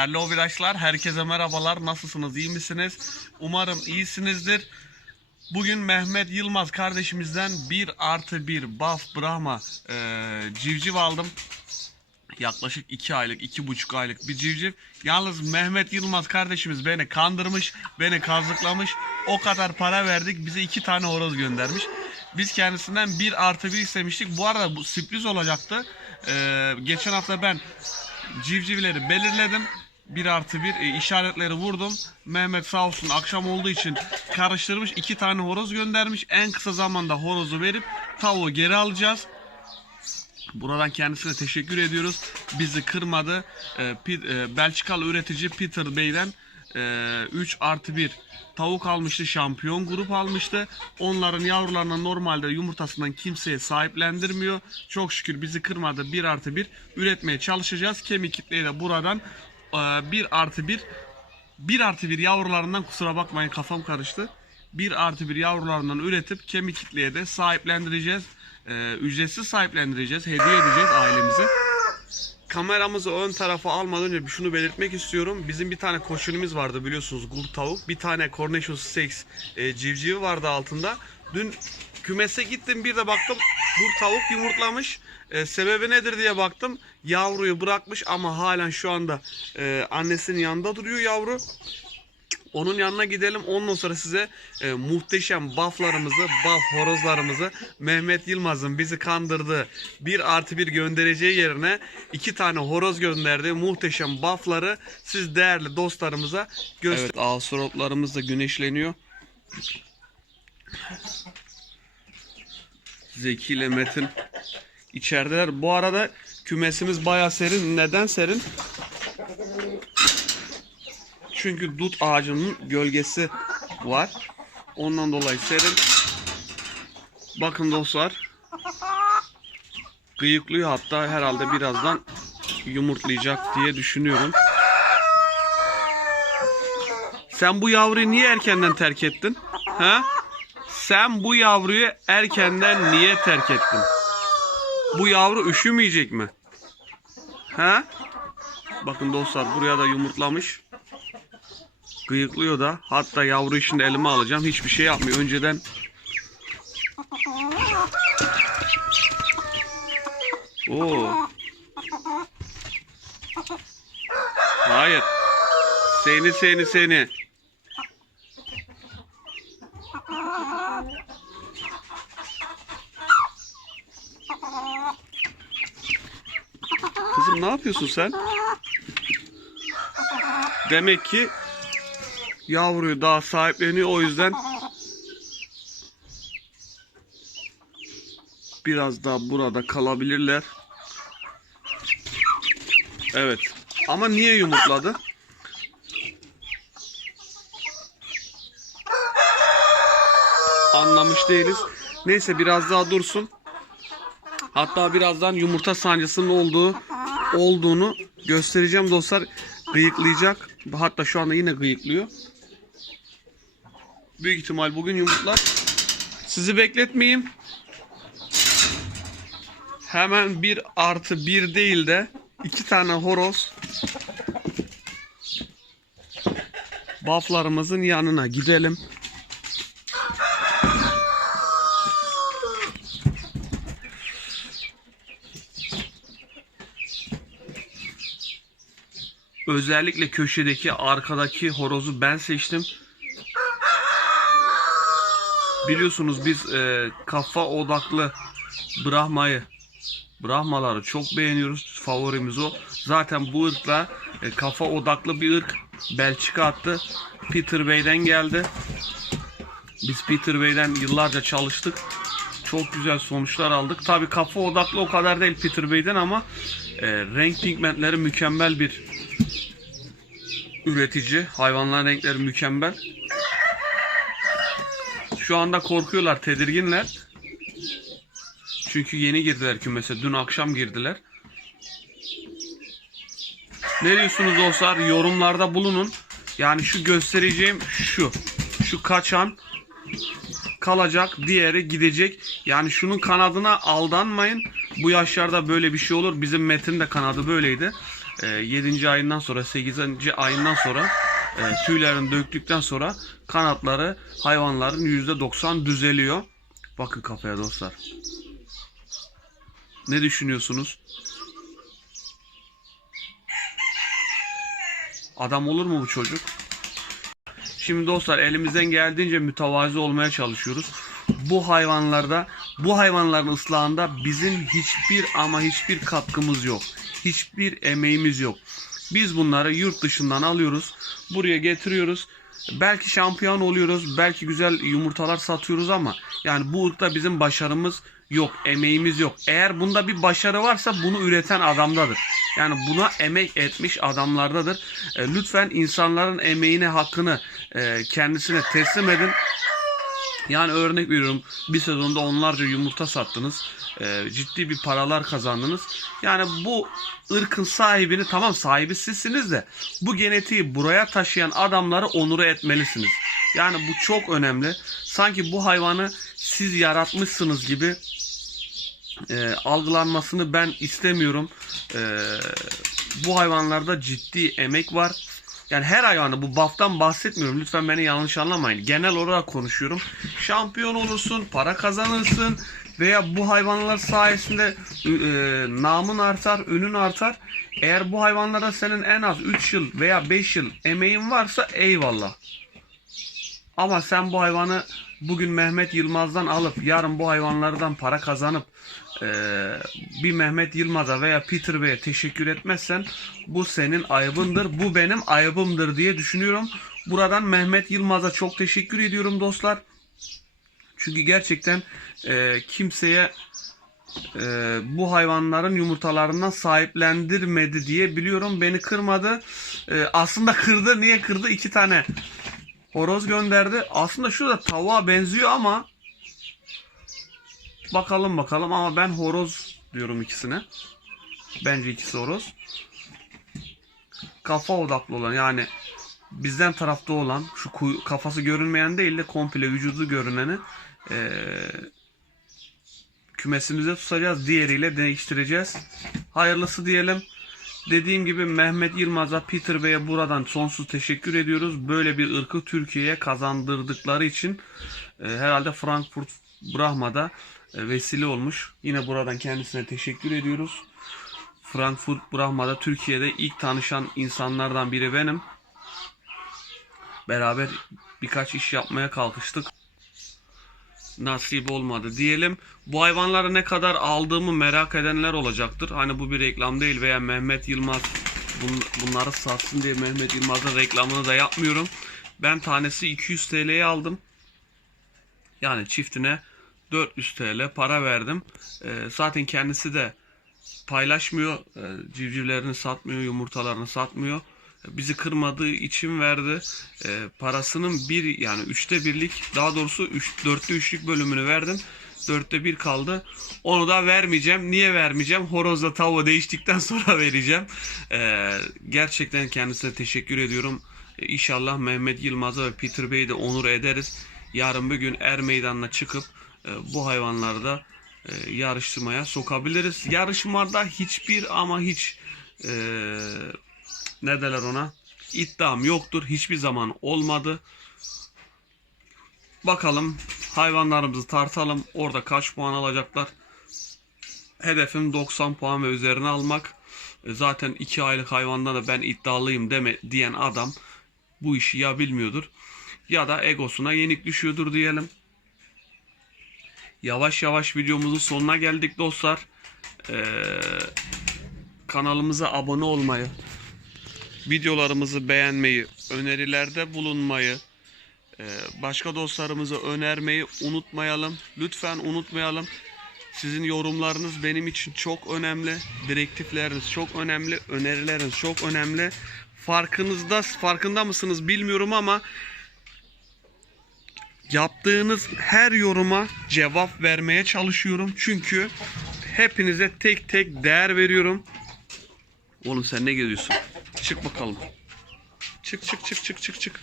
Değerli obidaşlar, herkese merhabalar. Nasılsınız, iyi misiniz? Umarım iyisinizdir. Bugün Mehmet Yılmaz kardeşimizden 1 artı 1 Baf Brahma e, civciv aldım. Yaklaşık 2 aylık, 2,5 aylık bir civciv. Yalnız Mehmet Yılmaz kardeşimiz beni kandırmış, beni kazıklamış. O kadar para verdik, bize 2 tane horoz göndermiş. Biz kendisinden 1 artı 1 istemiştik. Bu arada bu sürpriz olacaktı. E, geçen hafta ben civcivleri belirledim. 1 artı 1 e, işaretleri vurdum. Mehmet sağ olsun akşam olduğu için karıştırmış. 2 tane horoz göndermiş. En kısa zamanda horozu verip tavuğu geri alacağız. Buradan kendisine teşekkür ediyoruz. Bizi kırmadı. E, Pi- e, Belçikalı üretici Peter Bey'den e, 3 artı 1 tavuk almıştı. Şampiyon grup almıştı. Onların yavrularına normalde yumurtasından kimseye sahiplendirmiyor. Çok şükür bizi kırmadı. 1 artı 1 üretmeye çalışacağız. Kemik kitleyi de buradan 1 artı 1 1 artı 1 yavrularından kusura bakmayın kafam karıştı. 1 artı 1 yavrularından üretip kemik kitleye de sahiplendireceğiz. Ee, ücretsiz sahiplendireceğiz. Hediye edeceğiz ailemize. Kameramızı ön tarafa almadan önce şunu belirtmek istiyorum. Bizim bir tane koşunumuz vardı biliyorsunuz gul tavuk. Bir tane Cornishon Steaks e, civcivi vardı altında. Dün kümese gittim bir de baktım gul tavuk yumurtlamış. E, sebebi nedir diye baktım. Yavruyu bırakmış ama halen şu anda e, annesinin yanında duruyor yavru. Onun yanına gidelim. Ondan sonra size e, muhteşem bufflarımızı, buff horozlarımızı Mehmet Yılmaz'ın bizi kandırdığı bir artı bir göndereceği yerine iki tane horoz gönderdi. Muhteşem buffları siz değerli dostlarımıza göster. Evet, ağustorotlarımız da güneşleniyor. Zeki ile Metin içerideler. Bu arada kümesimiz baya serin. Neden serin? Çünkü dut ağacının gölgesi var. Ondan dolayı serin. Bakın dostlar. Gıyıklıyor hatta herhalde birazdan yumurtlayacak diye düşünüyorum. Sen bu yavruyu niye erkenden terk ettin? Ha? Sen bu yavruyu erkenden niye terk ettin? Bu yavru üşümeyecek mi? Ha? Bakın dostlar buraya da yumurtlamış. Gıyıklıyor da. Hatta yavru şimdi elime alacağım. Hiçbir şey yapmıyor. Önceden Oo. Hayır. Seni seni seni. Ne yapıyorsun sen? Demek ki yavruyu daha sahipleniyor o yüzden biraz daha burada kalabilirler. Evet. Ama niye yumurtladı? Anlamış değiliz. Neyse biraz daha dursun. Hatta birazdan yumurta sancısının olduğu olduğunu göstereceğim dostlar. Gıyıklayacak. Hatta şu anda yine gıyıklıyor. Büyük ihtimal bugün yumurtlar. Sizi bekletmeyeyim. Hemen bir artı bir değil de iki tane horoz bufflarımızın yanına gidelim. Özellikle köşedeki arkadaki horozu ben seçtim. Biliyorsunuz biz e, kafa odaklı Brahma'yı Brahmaları çok beğeniyoruz. Favorimiz o. Zaten bu ırkla e, kafa odaklı bir ırk. Belçika attı. Peter Bey'den geldi. Biz Peter Bey'den yıllarca çalıştık. Çok güzel sonuçlar aldık. Tabi kafa odaklı o kadar değil Peter Bey'den ama e, renk pigmentleri mükemmel bir üretici. Hayvanların renkleri mükemmel. Şu anda korkuyorlar, tedirginler. Çünkü yeni girdiler kümese. Dün akşam girdiler. Ne diyorsunuz dostlar? Yorumlarda bulunun. Yani şu göstereceğim şu. Şu kaçan kalacak, diğeri gidecek. Yani şunun kanadına aldanmayın. Bu yaşlarda böyle bir şey olur. Bizim Metin de kanadı böyleydi. E, 7. ayından sonra 8. ayından sonra e, tüylerini döktükten sonra kanatları hayvanların %90 düzeliyor. Bakın kafaya dostlar. Ne düşünüyorsunuz? Adam olur mu bu çocuk? Şimdi dostlar elimizden geldiğince mütevazi olmaya çalışıyoruz. Bu hayvanlarda, bu hayvanların ıslahında bizim hiçbir ama hiçbir katkımız yok. Hiçbir emeğimiz yok. Biz bunları yurt dışından alıyoruz. Buraya getiriyoruz. Belki şampiyon oluyoruz. Belki güzel yumurtalar satıyoruz ama yani bu ırkta bizim başarımız yok. Emeğimiz yok. Eğer bunda bir başarı varsa bunu üreten adamdadır. Yani buna emek etmiş adamlardadır. E, lütfen insanların emeğine hakkını e, kendisine teslim edin. Yani örnek veriyorum bir sezonda onlarca yumurta sattınız. E, ciddi bir paralar kazandınız. Yani bu ırkın sahibini tamam sahibi sizsiniz de bu genetiği buraya taşıyan adamları onuru etmelisiniz. Yani bu çok önemli. Sanki bu hayvanı siz yaratmışsınız gibi e, algılanmasını ben istemiyorum. E, bu hayvanlarda ciddi emek var. Yani her hayvanı bu buff'tan bahsetmiyorum. Lütfen beni yanlış anlamayın. Genel olarak konuşuyorum. Şampiyon olursun, para kazanırsın veya bu hayvanlar sayesinde e, namın artar, ünün artar. Eğer bu hayvanlara senin en az 3 yıl veya 5 yıl emeğin varsa eyvallah. Ama sen bu hayvanı bugün Mehmet Yılmaz'dan alıp yarın bu hayvanlardan para kazanıp bir Mehmet Yılmaz'a veya Peter Bey'e teşekkür etmezsen bu senin ayıbındır. Bu benim ayıbımdır diye düşünüyorum. Buradan Mehmet Yılmaz'a çok teşekkür ediyorum dostlar. Çünkü gerçekten eee, kimseye eee, bu hayvanların yumurtalarından sahiplendirmedi diye biliyorum. Beni kırmadı. Eee, aslında kırdı. Niye kırdı? İki tane horoz gönderdi. Aslında şurada tavuğa benziyor ama bakalım bakalım ama ben horoz diyorum ikisine. Bence ikisi horoz. Kafa odaklı olan yani bizden tarafta olan şu kafası görünmeyen değil de komple vücudu görüneni eee kümesimize tutacağız. Diğeriyle değiştireceğiz. Hayırlısı diyelim. Dediğim gibi Mehmet Yılmaz'a, Peter Bey'e buradan sonsuz teşekkür ediyoruz. Böyle bir ırkı Türkiye'ye kazandırdıkları için e, herhalde Frankfurt Brahma'da vesile olmuş. Yine buradan kendisine teşekkür ediyoruz. Frankfurt Brahma'da Türkiye'de ilk tanışan insanlardan biri benim. Beraber birkaç iş yapmaya kalkıştık nasip olmadı diyelim. Bu hayvanları ne kadar aldığımı merak edenler olacaktır. Hani bu bir reklam değil veya Mehmet Yılmaz bun- bunları satsın diye Mehmet Yılmaz'ın reklamını da yapmıyorum. Ben tanesi 200 TL'ye aldım. Yani çiftine 400 TL para verdim. Ee, zaten kendisi de paylaşmıyor. Ee, civcivlerini satmıyor, yumurtalarını satmıyor. Bizi kırmadığı için verdi. Ee, parasının bir yani üçte birlik daha doğrusu üç, dörtte üçlük bölümünü verdim. Dörtte bir kaldı. Onu da vermeyeceğim. Niye vermeyeceğim? Horozla tavuğu değiştikten sonra vereceğim. Ee, gerçekten kendisine teşekkür ediyorum. Ee, İnşallah Mehmet Yılmaz'a ve Peter Bey'i de onur ederiz. Yarın bir gün er meydanına çıkıp e, bu hayvanları da e, yarıştırmaya sokabiliriz. Yarışmada hiçbir ama hiç e, ne derler ona iddiam yoktur. Hiçbir zaman olmadı. Bakalım hayvanlarımızı tartalım. Orada kaç puan alacaklar. Hedefim 90 puan ve üzerine almak. E, Zaten 2 aylık hayvanda da ben iddialıyım deme diyen adam bu işi ya bilmiyordur ya da egosuna yenik düşüyordur diyelim. Yavaş yavaş videomuzun sonuna geldik dostlar. Ee, kanalımıza abone olmayı, videolarımızı beğenmeyi, önerilerde bulunmayı, e, başka dostlarımıza önermeyi unutmayalım. Lütfen unutmayalım. Sizin yorumlarınız benim için çok önemli. Direktifleriniz çok önemli. Önerileriniz çok önemli. Farkınızda, farkında mısınız bilmiyorum ama yaptığınız her yoruma cevap vermeye çalışıyorum. Çünkü hepinize tek tek değer veriyorum. Oğlum sen ne geziyorsun? Çık bakalım. Çık çık çık çık çık çık.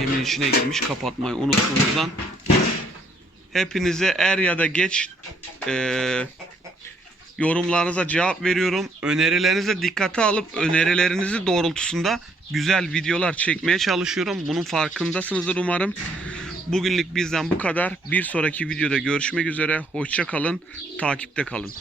Yemin içine girmiş kapatmayı unuttuğumuzdan. Hepinize er ya da geç eee, Yorumlarınıza cevap veriyorum. Önerilerinizi dikkate alıp önerilerinizi doğrultusunda güzel videolar çekmeye çalışıyorum. Bunun farkındasınızdır umarım. Bugünlük bizden bu kadar. Bir sonraki videoda görüşmek üzere. Hoşça kalın. Takipte kalın.